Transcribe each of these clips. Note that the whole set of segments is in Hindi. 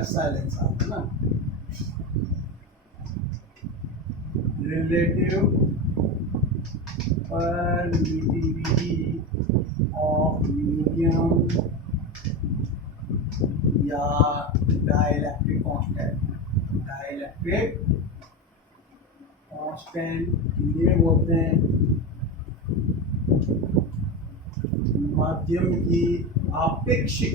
एप्सिलॉन आर है ना, रिलेटिव परमिटिविटी ऑफ मीडियम या डाइलेक्ट्रिक कांस्टेंट हिंदी में बोलते हैं माध्यम की आपेक्षिक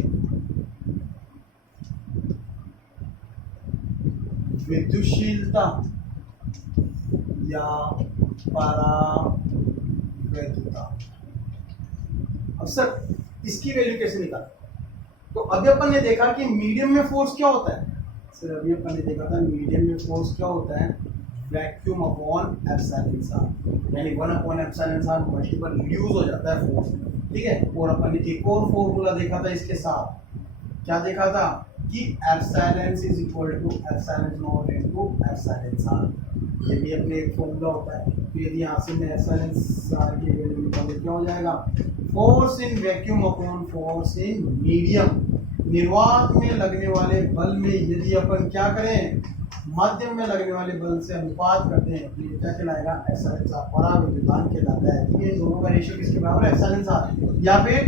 विद्युतशीलता या परावैद्युता। अब सर इसकी वैल्यू कैसे निकालें? तो अभी अपन ने देखा कि मीडियम में फोर्स क्या होता है सर, अभी अपन ने देखा था मीडियम में फोर्स क्या होता है, वैक्यूम अपॉन एप्सिलॉन आर, यानी 1 upon epsilon R multiple reduce हो जाता है फोर्स, ठीक है। और अपन ने एक और फॉर्मूला देखा था इसके साथ, क्या देखा था कि epsilon is equal to epsilon naught into epsilon R, ये भी अपने एक फॉर्मूला होता है। तो यदि यहाँ से मैं एप्सिलॉन आर की वैल्यू निकाले क्या हो जाएगा, force in vacuum upon force in medium, निर्वात में लगने वाले बल में यदि अपन क्या करें, माध्यम में लगने वाले बल से अनुपात करते हैं तो ये क्या कहलाएगा, एप्सिलॉन आर, परावैद्युतांक कहलाता है। ठीक है, दोनों का रेशियो किसके बराबर है, एप्सिलॉन आर या फिर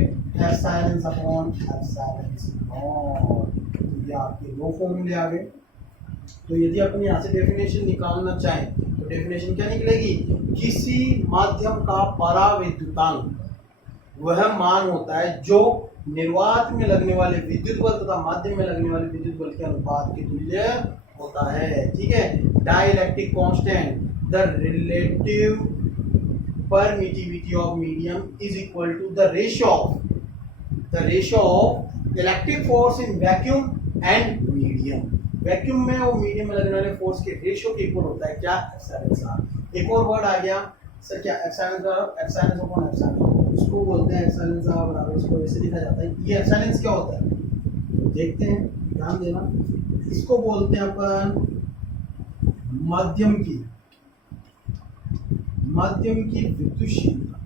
एप्सिलॉन अपॉन एप्सिलॉन नॉट। ये आपके दो फॉर्मूले आ गए। तो यदि अपन यहाँ से डेफिनेशन निकालना चाहें तो डेफिनेशन क्या निकलेगी, किसी माध्यम का परावैद्युतांक वह मान होता है जो निर्वात में लगने वाले विद्युत बल तथा माध्यम में लगने वाले विद्युत बल के अनुपात के तुल्य होता है। ठीक है, dielectric constant, the relative permittivity of medium is equal to the ratio of electric force in vacuum and medium. Vacuum में और मीडियम में लगने वाले फोर्स के रेशियो के इक्वल होता है क्या, एप्सिलॉन आर। एक और वर्ड आ गया सर क्या, एप्सिलॉन अपॉन एप्सिलॉन, इसको बोलते हैं एप्सिलॉन आर बराबर, इसको ऐसे लिखा जाता है। ये एप्सिलॉन क्या होता है देखते हैं, ध्यान देना। इसको बोलते हैं अपन माध्यम की विद्युतशीलता,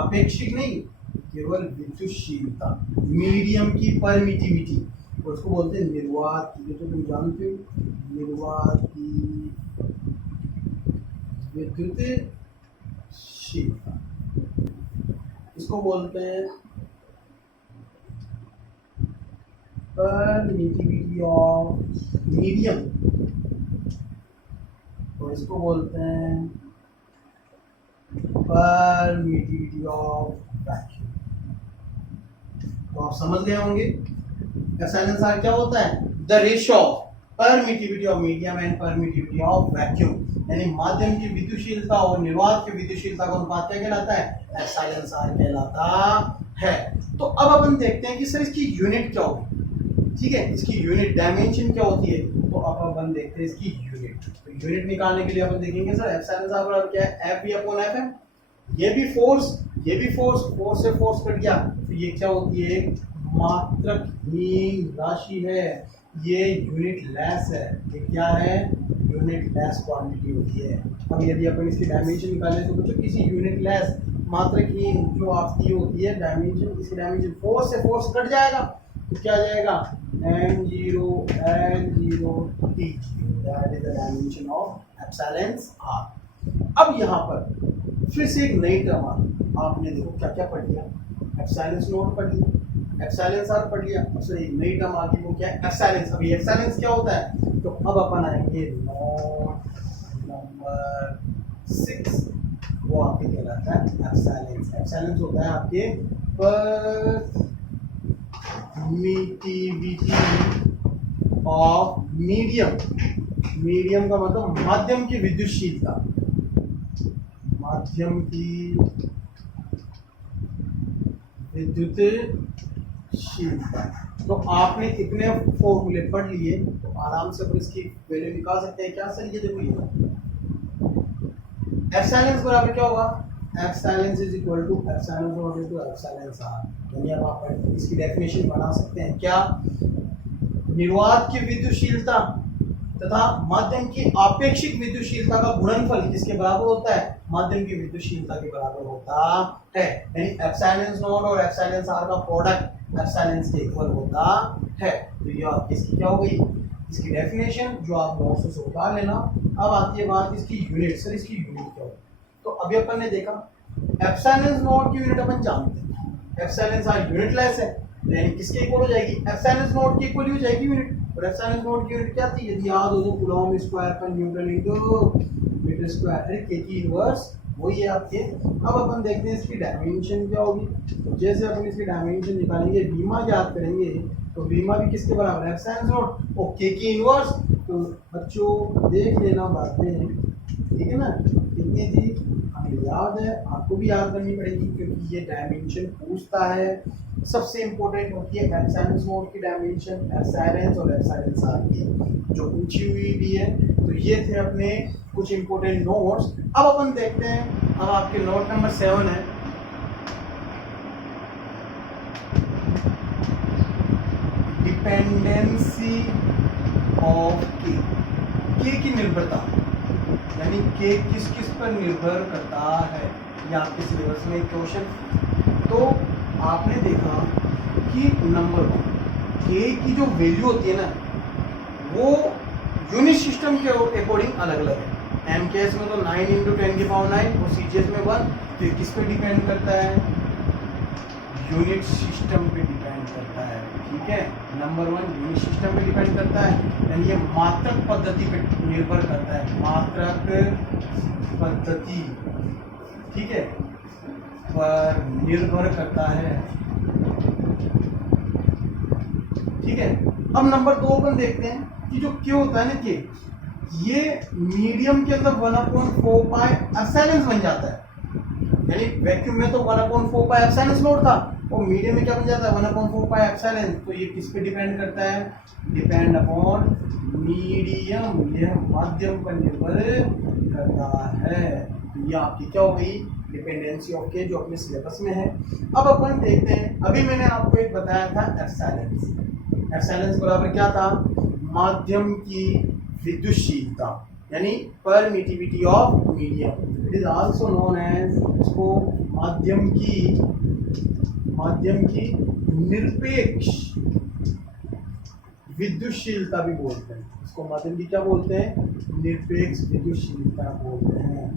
अपेक्षिक नहीं केवल विद्युतशीलता, मीडियम की परमिटिविटी, और उसको बोलते हैं निर्वात की, तो तुम जानते हो निर्वात की विद्युतशीलता, इसको बोलते हैं परमिटिविटी ऑफ मीडियम, तो इसको बोलते हैं परमिटिविटी ऑफ वैक्यूम। तो आप समझ गए होंगे एप्सिलॉन आर क्या होता है, the ratio of permittivity of medium and permittivity of vacuum, यानी माध्यम की विद्युतशीलता और निर्वात की विद्युतशीलता का अनुपात क्या कहलाता है, एप्सिलॉन आर कहलाता है। तो अब अपन देखते हैं कि सर इसकी यूनिट क्या होगी। ठीक है, इसकी यूनिट डायमेंशन क्या होती है, तो अब अपन देखते हैं इसकी यूनिट। तो यूनिट निकालने के लिए अपन देखेंगे सर एप्सिलॉन आर बराबर क्या है, एफ बी अपॉन एफ है। ये भी फोर्स से फोर्स कट गया, तो ये क्या होती है, मात्रकहीन राशि है, ये यूनिट लेस है। ये क्या है, यूनिट लेस क्वांटिटी होती है। अब यदि अपन इसकी डायमेंशन निकाले तो बच्चों किसी यूनिट लेस मात्रकहीन जो आपकी होती है डायमेंशन, इसकी डायमेंशन फोर्स से फोर्स कट जाएगा तो क्या आ जाएगा, n0 t, that is the dimension of epsilon R. अब यहाँ पर फिर से एक नई टर्म आ गई, आपने देखो क्या क्या पढ़ लिया, एप्सिलॉन नॉट पढ़ लिया, एप्सिलॉन आर पढ़ लिया, उससे एक नई टर्म आ गई वो क्या है, एप्सिलॉन। अभी एप्सिलॉन क्या होता है, तो अब अपन आएंगे नोट नंबर 6, वो आपके कहलाता है एप्सिलॉन होता है आपके परमिटिविटी ऑफ मीडियम का मतलब माध्यम की विद्युतशीलता, माध्यम की विद्युतशीलता। तो आपने इतने फॉर्मूले पढ़ लिए तो आराम से अपन इसकी वैल्यू निकाल सकते हैं। क्या सर, ये देखो ये एप्सिलॉन बराबर क्या होगा, epsilon is equal to epsilon naught into epsilon R. यानी अब आप इसकी डेफिनेशन बना सकते हैं क्या, निर्वात की विद्युतशीलता तथा माध्यम की आपेक्षिक विद्युतशीलता का गुणनफल किसके बराबर होता है, माध्यम की विद्युतशीलता के बराबर होता है। यानी एप्सिलॉन नॉट और एप्सिलॉन आर का प्रोडक्ट एप्सिलॉन के इक्वल होता है। तो ये आपकी इसकी क्या हो गई, इसकी डेफिनेशन जो आप नोट्स से उतार लेना। अब आती है बात इसकी यूनिट, सर इसकी यूनिट क्या होगी। तो अभी अपन ने देखा एप्सिलॉन नोट की यूनिट अपन जानते हैं, एप्सिलॉन यूनिटलेस है, यानी किसके इक्वल हो जाएगी, एप्सिलॉन नोट की इक्वल हो जाएगी यूनिट। और एप्सिलॉन नोट की यूनिट क्या थी, यदि याद हो तो कूलॉम स्क्वायर पर न्यूटन इनटू मीटर स्क्वायर, अरे के की इनवर्स वही है आपके। अब अपन देखते हैं इसकी डायमेंशन क्या होगी। तो जैसे अपन इसकी डायमेंशन निकालेंगे, बीमा याद करेंगे, तो बीमा भी किसके बराबर है, एप्सिलॉन नोट और के की इनवर्स। तो बच्चों देख लेना बातें, ठीक है ना, कितनी थी हमें याद है, आपको भी याद करनी पड़ेगी क्योंकि ये डायमेंशन पूछता है। सबसे इंपॉर्टेंट होती है एप्सिलॉन नोट की डायमेंशन, एप्सिलॉन और एप्सिलॉन आर की जो पूछी हुई भी है। तो ये थे अपने कुछ इंपॉर्टेंट नोट्स। अब अपन देखते हैं, अब आपके नोट नंबर 7 है, डिपेंडेंसी ऑफ के की निर्भरता, यानी के किस किस पर निर्भर करता है, ये आपके सिलेबस में क्वेश्चन। तो आपने देखा कि नंबर 1 के की जो वैल्यू होती है ना, वो यूनिट सिस्टम के अकॉर्डिंग अलग अलग है। एम के एस में तो 9 × 10⁹ और सी जी एस में 1। तो किस पे डिपेंड करता है, यूनिट सिस्टम पे डिपेंड करता है, ठीक है। नंबर 1 यूनिट सिस्टम पे डिपेंड करता है, यानी ये मात्रक पद्धति पे निर्भर करता है, मात्रक पद्धति, ठीक है, पर निर्भर करता है, ठीक है। अब नंबर 2 अपन देखते हैं कि जो Q होता है ना, के ये मीडियम के अंदर 1/4 पाई एप्सिलॉन बन जाता है, यानी वैक्यूम में तो 1/4 पाई एप्सिलॉन नोट था, और मीडियम में क्या बन जाता है 1/4 पाई एप्सिलॉन। तो ये किस पे डिपेंड करता है, डिपेंड अपॉन मीडियम, यह माध्यम पर निर्भर करता है। तो ये आपकी क्या हो गई, डिपेंडेंसी ऑफ के, जो अपने सिलेबस में है। अब अपन देखते हैं, अभी मैंने आपको एक बताया था एप्सिलॉन, एप्सिलॉन बराबर क्या था, माध्यम की विद्युतशीलता, यानी permittivity of medium. It is also known as, इसको माध्यम की निरपेक्ष विद्युतशीलता भी बोलते हैं। इसको माध्यम की क्या बोलते हैं, निरपेक्ष विद्युतशीलता बोलते हैं,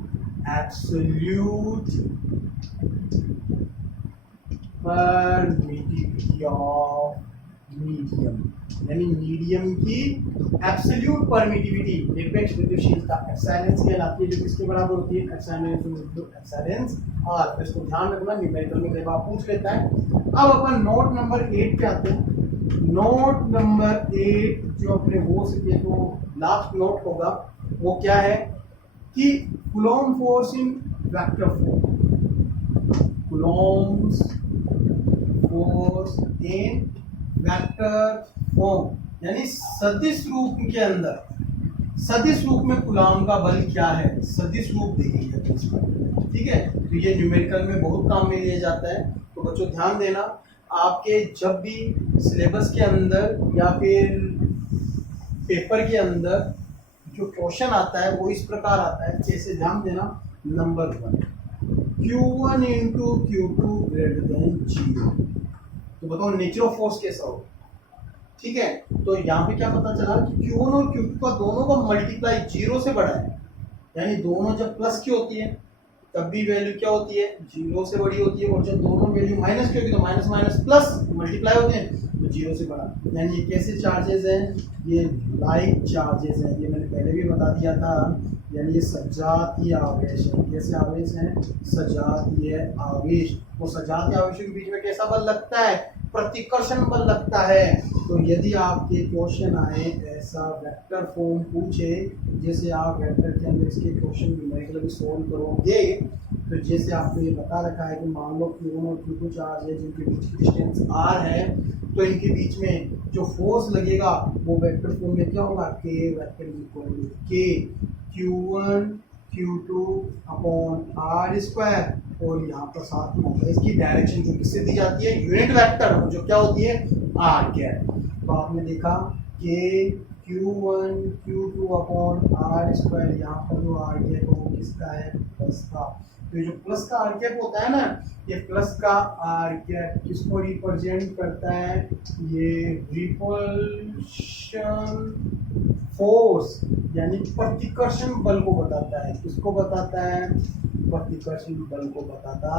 एब्सोल्यूट परमिटिविटी ऑफ मीडियम, यानी मीडियम की एब्सोल्यूट परमिटिविटी, निरपेक्ष विद्युतशीलता एप्सिलॉन कहलाती है, जो किसके बराबर होती है, एप्सिलॉन आर। तो इसको ध्यान रखना, न्यूमेरिकल में कई बार पूछ लेता है। अब अपन नोट नंबर 8 पे आते हैं। नोट नंबर 8 जो अपने हो सके तो लास्ट नोट होगा, वो क्या है कि Coulomb force in vector form, Coulomb force in vector form, यानी सदिश रूप के अंदर, सदिश रूप में कूलॉम का बल क्या है, सदिश रूप देखेंगे इसमें, ठीक है। तो ये न्यूमेरिकल में बहुत काम में लिया जाता है। तो बच्चों ध्यान देना, आपके जब भी सिलेबस के अंदर या फिर पेपर के अंदर जो क्वेश्चन आता है वो इस प्रकार आता है, जैसे ध्यान देना, नंबर 1 Q1 × Q2 > 0। तो बताओ नेचर ऑफ फोर्स कैसा हो, ठीक है। तो यहाँ पे क्या पता चला कि Q1 और Q2 का दोनों का मल्टीप्लाई 0 से बड़ा है, यानी दोनों जब प्लस की होती है तब भी वैल्यू क्या होती है, 0 से बड़ी होती है, और जब दोनों वैल्यू माइनस की होगी तो माइनस माइनस प्लस मल्टीप्लाई होते हैं तो 0 से बड़ा। यानी ये कैसे चार्जेस हैं, ये लाइक चार्जेस हैं, ये मैंने पहले भी बता दिया था, यानी ये सजातीय आवेश है। कैसे आवेश हैं, सजातीय आवेश। वो सजातीय आवेशों के बीच में कैसा बल लगता है, प्रतिकर्षण बल लगता है। तो यदि आपके क्वेश्चन आए ऐसा वेक्टर फॉर्म पूछे, जैसे आप वेक्टर के अंदर इसके क्वेश्चन न्यूमेरिकली सोल्व करोगे, तो जैसे आपको ये बता रखा है कि मान लो Q1 और Q2 चार्ज है जिनके बीच की डिस्टेंस r है, तो इनके बीच में जो फोर्स लगेगा वो वेक्टर फॉर्म में क्या होगा, k vector equal to k Q1 Q2 upon r², और यहाँ पर साथ में होगा इसकी डायरेक्शन जो किससे दी जाती है, यूनिट वेक्टर, जो क्या होती है r कैप। तो आपने देखा कि Q1 Q2 अपॉन r², यहाँ पर जो r कैप वो किसका है, बस का। तो ये जो प्लस का आर कैप होता है ना, ये प्लस का आर कैप किसको रिप्रेजेंट करता है? ये रिपल्शन फोर्स यानी प्रतिकर्षण बल को बताता है। किसको बताता है? प्रतिकर्षण बल को बताता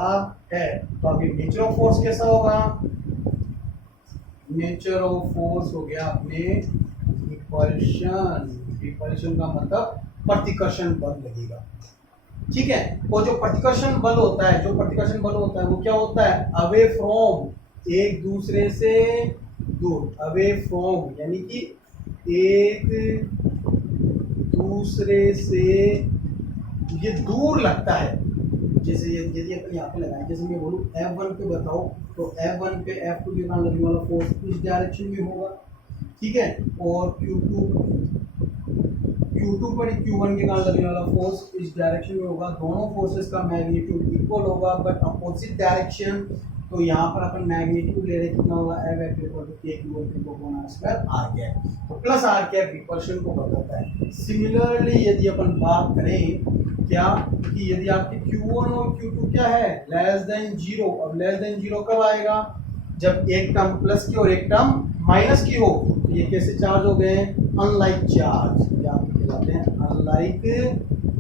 है। तो अभी नेचर ऑफ फोर्स कैसा होगा? नेचर ऑफ फोर्स हो गया अपने रिपल्शन। रिपल्शन का मतलब प्रतिकर्षण बल लगेगा, ठीक है। और जो प्रतिकर्षण बल होता है, वो क्या होता है? अवे फ्रॉम, एक दूसरे से दूर। अवे फ्रॉम यानी कि एक दूसरे से ये दूर लगता है। जैसे यदि अपन यहाँ पे लगाएं, जैसे मैं बोलूँ F1 पे बताओ, तो F1 पे F2 के कारण लगने वाला फोर्स इस डायरेक्शन में होगा, ठीक है। और Q2 पर Q1 के कारण लगने वाला फोर्स इस डायरेक्शन में होगा। दोनों फोर्सेस का मैग्नीट्यूड इक्वल होगा बट अपोजिट डायरेक्शन। तो यहाँ पर अपन मैग्नीट्यूड ले रहे हैं, कितना होगा? तो प्लस आर कैप रिपल्शन को बताता है। सिमिलरली यदि अपन बात करें क्या कि यदि आपके Q1 और Q2 क्या है? Less than zero. अब लेस देन जीरो कब आएगा? जब एक टर्म प्लस की और एक टर्म माइनस की हो। तो ये कैसे चार्ज हो गए? अनलाइक चार्ज, कहलाते हैं अनलाइक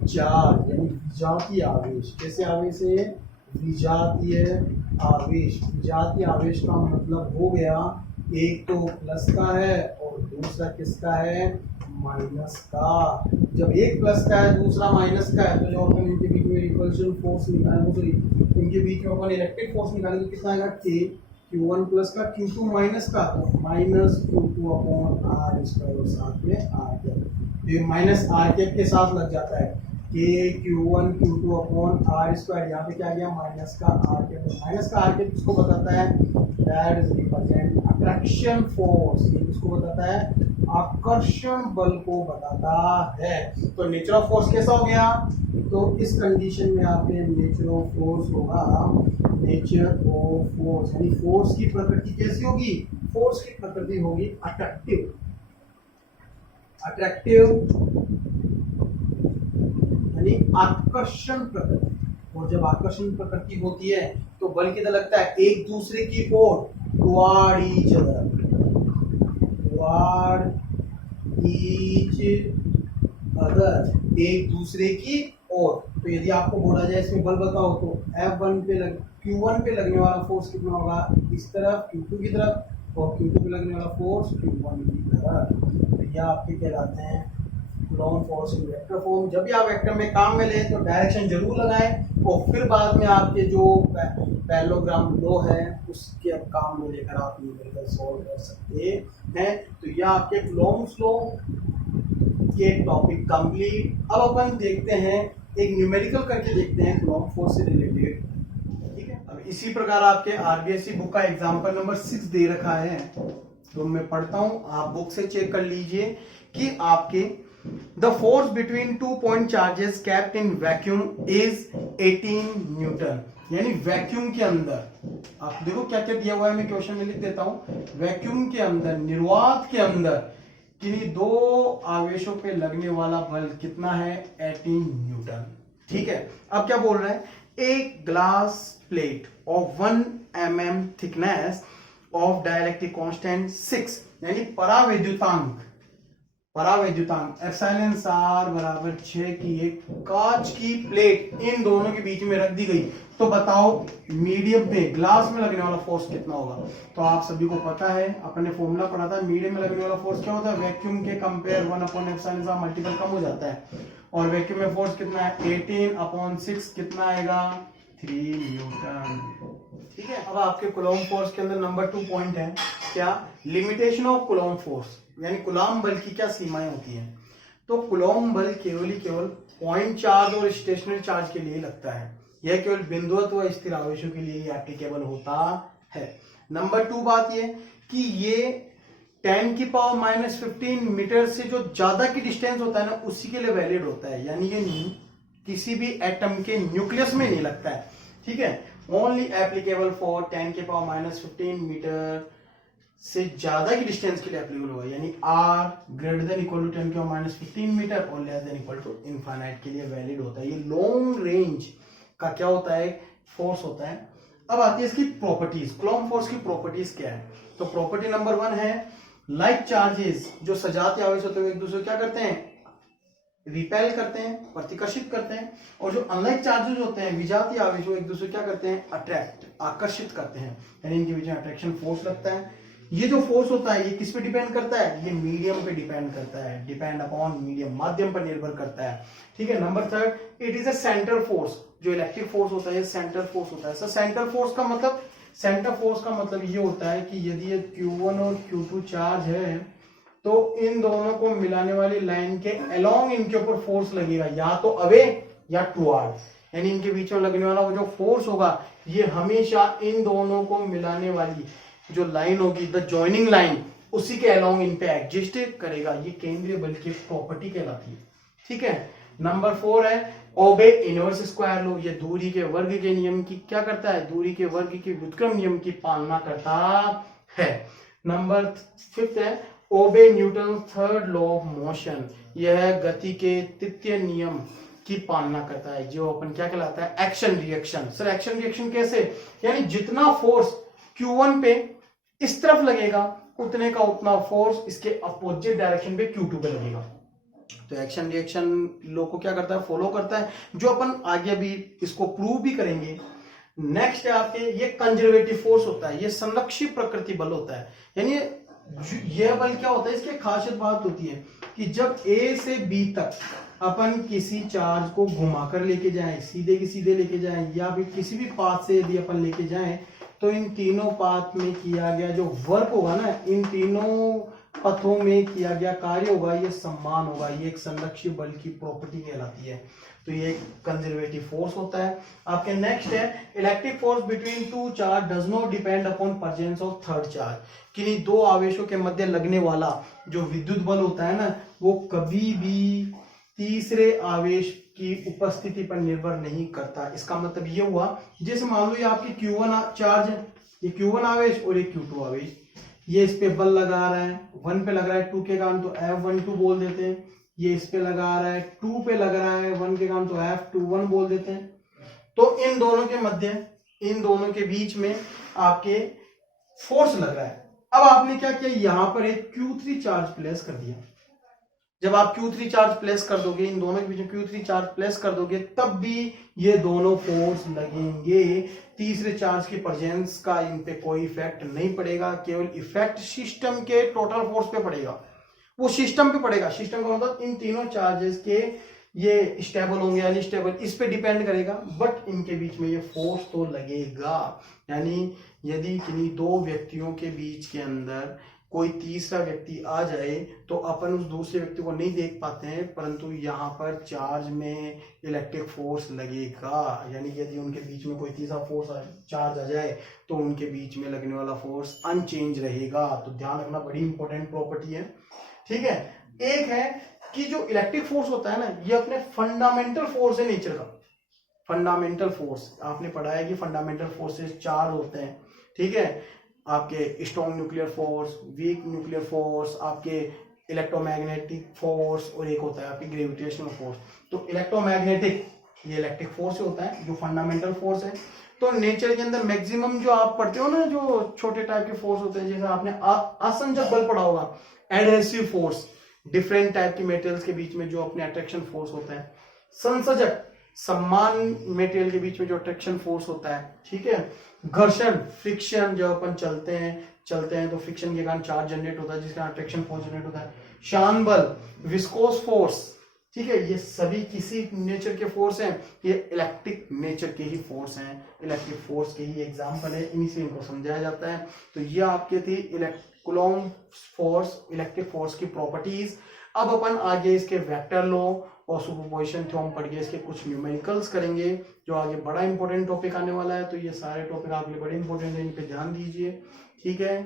चार्ज यानी विजातीय आवेश। कैसे आवेश है? विजातीय आवेश। विजातीय आवेश का मतलब हो गया एक तो प्लस का है और दूसरा किसका है? माइनस का। जब एक प्लस का है दूसरा माइनस का है, तो जो अपन इनके बीच में रिपल्शन फोर्स निकालेंगे, सॉरी इनके बीच में अपन इलेक्ट्रिक फोर्स निकालेंगे, तो कितना आएगा? Q1 प्लस का Q2 माइनस का, तो minus Q2 upon are square और साथ में आर कैप। तो ये माइनस आर कैप के साथ लग जाता है कि Q1 Q2 upon are square. यहाँ पे क्या गया? माइनस का आर कैप। माइनस का आर कैप किसको बताता है? That is represent attraction force. ये किसको बताता है? आकर्षण बल को बताता है। तो नेचर ऑफ फोर्स कैसा हो गया? तो इस कंडीशन में आपके नेचर ऑफ फोर्स होगा, नेचर ऑफ फोर्स यानी फोर्स की प्रकृति कैसी होगी? फोर्स की प्रकृति होगी अट्रैक्टिव। अट्रैक्टिव यानी आकर्षण प्रकृति। और जब आकर्षण प्रकृति होती है तो बल कितना लगता है? एक दूसरे की ओर, toward each other, toward each other, एक दूसरे की ओर। तो यदि आपको बोला जाए इसमें बल बताओ, तो F1 पे Q1 पे लगने वाला फोर्स कितना होगा? इस तरफ Q2 की तरफ, और Q2 पे लगने वाला फोर्स Q1 की तरफ। तो यह आपके कहलाते हैं Coulomb force in vector form. जब भी आप वेक्टर में काम में लें तो डायरेक्शन जरूर लगाएं और फिर बाद में आपके जो पैरेललोग्राम लॉ है उसके अब काम में लेकर आप न्यूमेरिकल सॉल्व कर सकते हैं। तो यह आपके कूलॉम्स लॉ के टॉपिक कंप्लीट। अब अपन देखते हैं एक न्यूमेरिकल करके देखते हैं कूलॉम फोर्स से रिलेटेड, ठीक है। अब इसी प्रकार आपके आरबीएससी बुक का एग्जांपल नंबर 6 दे रखा है, तो मैं पढ़ता हूं, आप बुक से चेक कर लीजिए कि आपके the force between 2 point charges capped in vacuum is 18 Newton. यानी वैक्यूम के अंदर आप देखो क्या क्या दिया हुआ है, मैं क्वेश्चन में लिख देता हूं। वैक्यूम के अंदर, निर्वात के अंदर किन्हीं दो आवेशों पे लगने वाला बल कितना है? 18 न्यूटन, ठीक है। अब क्या बोल रहा है? एक glass plate of 1 mm thickness of dielectric constant 6 यानी परावैद्युतांक एप्सिलॉन r बराबर 6 की एक कांच की प्लेट इन दोनों के बीच में रख दी गई। तो बताओ मीडियम पे, ग्लास में लगने वाला फोर्स कितना होगा? तो आप सभी को पता है, अपन ने फॉर्मूला पढ़ा था, मीडियम में लगने वाला फोर्स क्या होता है? वैक्यूम के कंपेयर 1/एप्सिलॉन r मल्टीपल कम हो जाता है। और वैक्यूम में फोर्स कितना है? 18/6 कितना आएगा? 3 न्यूटन, ठीक है। अब आपके कूलॉम फोर्स के अंदर नंबर 2 पॉइंट है क्या? लिमिटेशन ऑफ कूलॉम फोर्स यानी कूलॉम बल की क्या सीमाएं होती हैं। तो कूलॉम बल केवल पॉइंट चार्ज और स्टेशनरी चार्ज के लिए लगता है। यह केवल बिंदुवत व स्थिर आवेशों के लिए ही एप्लीकेबल होता है। नंबर 2 बात ये कि ये 10⁻⁻15 मीटर से जो ज्यादा की डिस्टेंस होता है ना, उसी के लिए वैलिड होता है। यानी ये किसी भी एटम के न्यूक्लियस में नहीं लगता है, ठीक है। ओनली एप्लीकेबल फॉर 10⁻⁻15 मीटर से ज्यादा की डिस्टेंस के लिए एप्लीकेबल होगा। यानी r greater than equal to 10⁻⁻15 metre और less than equal to infinite के लिए वैलिड होता है। ये लॉन्ग रेंज का क्या होता है, फोर्स होता है। अब आती है इसकी प्रॉपर्टीज, कूलॉम फोर्स की प्रॉपर्टीज क्या है। तो प्रॉपर्टी नंबर 1 है लाइक चार्जेस, जो सजातीय आवेश होते हैं एक दूसरे क्या करते हैं, रिपेल करते हैं, प्रतिकर्षित करते हैं, और जो अनलाइक चार्जेस होते हैं विजातीय आवेश वो एक दूसरे क्या करते हैं, अट्रैक्ट, आकर्षित करते हैं, यानी इनके बीच में अट्रैक्शन फोर्स लगता है। ये जो फोर्स होता है ये किस पे डिपेंड करता है, ये मीडियम पे डिपेंड करता है, डिपेंड अपॉन मीडियम, माध्यम पर निर्भर करता है। ठीक है। Number 3, it is a centre force, जो इलेक्ट्रिक फोर्स होता है सेंटर फोर्स होता है। सर सेंटर फोर्स का मतलब, सेंटर फोर्स का मतलब ये होता है कि यदि ये Q1 और Q2 चार्ज है तो इन दोनों को मिलाने वाली लाइन के अलोंग इनके ऊपर फोर्स लगेगा, या तो अवे या टुवर्ड, यानी इनके बीच में लगने वाला वो जो फोर्स होगा ये हमेशा इन दोनों को मिलाने वाली जो लाइन होगी, द जॉइनिंग लाइन, उसी के अलोंग इन पे एग्जिस्ट करेगा। ये केंद्रीय बल की प्रॉपर्टी कहलाती है। ठीक है। नंबर 4 है ओबे इनवर्स स्क्वायर लॉ, ये दूरी के वर्ग के नियम की क्या करता है, दूरी के वर्ग के व्युत्क्रम नियम की पालना करता है। नंबर 5 है ओबे Newton third law of motion, यह गति के तृतीय नियम की पालना करता है, जो अपन क्या कहलाता है, action reaction. Sir action reaction कैसे, यानी जितना फोर्स Q1 पे इस तरफ लगेगा उतने का उतना फोर्स इसके अपोजिट डायरेक्शन पे Q2 पे लगेगा। तो एक्शन रिएक्शन लॉ को क्या करता है, फॉलो करता है, जो अपन आगे भी इसको प्रूव भी करेंगे। नेक्स्ट है आपके ये कंजर्वेटिव फोर्स होता है, ये संरक्षी प्रकृति बल होता है, यानी यह बल क्या होता है, इसकी खासियत बात होती है कि जब A से B तक अपन किसी चार्ज को घुमाकर लेके जाएं, सीधे के सीधे लेके जाएं, या फिर किसी भी पाथ से यदि अपन लेके जाएं, तो इन तीनों पाथ में किया गया जो वर्क होगा ना, इन तीनों पथों में किया गया कार्य होगा ये समान होगा। ये एक संरक्षी बल की प्रॉपर्टी कहलाती है। तो ये कंजर्वेटिव फोर्स होता है। आपके नेक्स्ट है electric force between two charge does not depend upon presence of third charge, किन्हीं दो आवेशों के मध्य लगने वाला जो विद्युत बल होता है ना, वो कभी भी तीसरे आवेश की उपस्थिति पर निर्भर नहीं करता। इसका मतलब ये हुआ, जैसे मान लो ये आपकी Q1 चार्ज है, ये Q1 आवेश और ये Q2 आवेश, ये इस पे बल लगा रहा है, 1 पे लग रहा है 2 के कारण तो F12 बोल देते हैं, ये इस पे लगा रहा है 2 पे लग रहा है 1 के कारण तो F21 बोल देते हैं। तो इन दोनों के मध्य, इन दोनों के बीच में आपके फोर्स लग रहा है। अब आपने क्या किया, यहां पर एक Q3 चार्ज प्लेस कर दिया। जब आप Q3 चार्ज प्लेस कर दोगे, इन दोनों के बीच में Q3 चार्ज प्लेस कर दोगे, तब भी ये दोनों फोर्स लगेंगे। तीसरे चार्ज की प्रेजेंस का इन पे कोई इफेक्ट नहीं पड़ेगा, केवल इफेक्ट सिस्टम के टोटल फोर्स पे पड़ेगा, वो सिस्टम पे पड़ेगा। सिस्टम का मतलब इन तीनों चार्जेस के ये स्टेबल होंगे या अनस्टेबल, इस पे डिपेंड करेगा, बट इनके बीच में ये फोर्स तो लगेगा। यानी यदि किन्हीं दो व्यक्तियों के बीच के अंदर कोई तीसरा व्यक्ति आ जाए तो अपन उस दूसरे व्यक्ति को नहीं देख पाते हैं, परंतु यहाँ पर चार्ज में इलेक्ट्रिक फोर्स लगेगा। यानी यदि उनके बीच में कोई तीसरा फोर्स चार्ज आ जाए तो उनके बीच में लगने वाला फोर्स अनचेंज रहेगा। तो ध्यान रखना, बड़ी इंपॉर्टेंट प्रॉपर्टी है। ठीक है। एक है कि जो इलेक्ट्रिक फोर्स होता है ना, ये अपने फंडामेंटल फोर्स है नेचर का। फंडामेंटल फोर्स आपने पढ़ा है कि फंडामेंटल फोर्सेस 4 होते हैं। ठीक है। आपके strong nuclear force, weak nuclear force, आपके इलेक्ट्रोमैग्नेटिक फोर्स, और एक होता है आपकी ग्रेविटेशनल फोर्स। तो इलेक्ट्रोमैग्नेटिक ये इलेक्ट्रिक फोर्स से होता है, जो फंडामेंटल फोर्स है। तो नेचर के अंदर मैक्सिमम जो आप पढ़ते हो ना, जो छोटे टाइप के फोर्स होते हैं, जैसे आपने असंजक बल पढ़ा होगा, एडहेसिव फोर्स, डिफरेंट टाइप के मेटेरियल्स के बीच में जो अपने अट्रैक्शन फोर्स होता है। संसर्जक, समान मेटेरियल के बीच में जो अट्रैक्शन फोर्स होता है। ठीक है। घर्षण, फ्रिक्शन, जब अपन चलते हैं तो फ्रिक्शन के कारण चार्ज जनरेट होता है, जिसका अट्रैक्शन फोर्स जनरेट होता है। शान बल, विस्कोस फोर्स, ठीक है, ये सभी किसी नेचर के फोर्स हैं, ये इलेक्ट्रिक नेचर के ही फोर्स हैं, इलेक्ट्रिक फोर्स के ही एग्जाम्पल है, इन्हीं से इनको समझाया जाता है। तो ये आपके थी कूलॉम फोर्स, इलेक्ट्रिक फोर्स की प्रॉपर्टीज। अब अपन आगे इसके वेक्टर लॉ और सुपरपोजिशन थ्योरम पढ़ के इसके कुछ न्यूमेरिकल्स करेंगे, जो आगे बड़ा इंपॉर्टेंट टॉपिक आने वाला है। तो ये सारे टॉपिक आपके लिए बड़े इंपॉर्टेंट है, इन पे ध्यान दीजिए। ठीक है।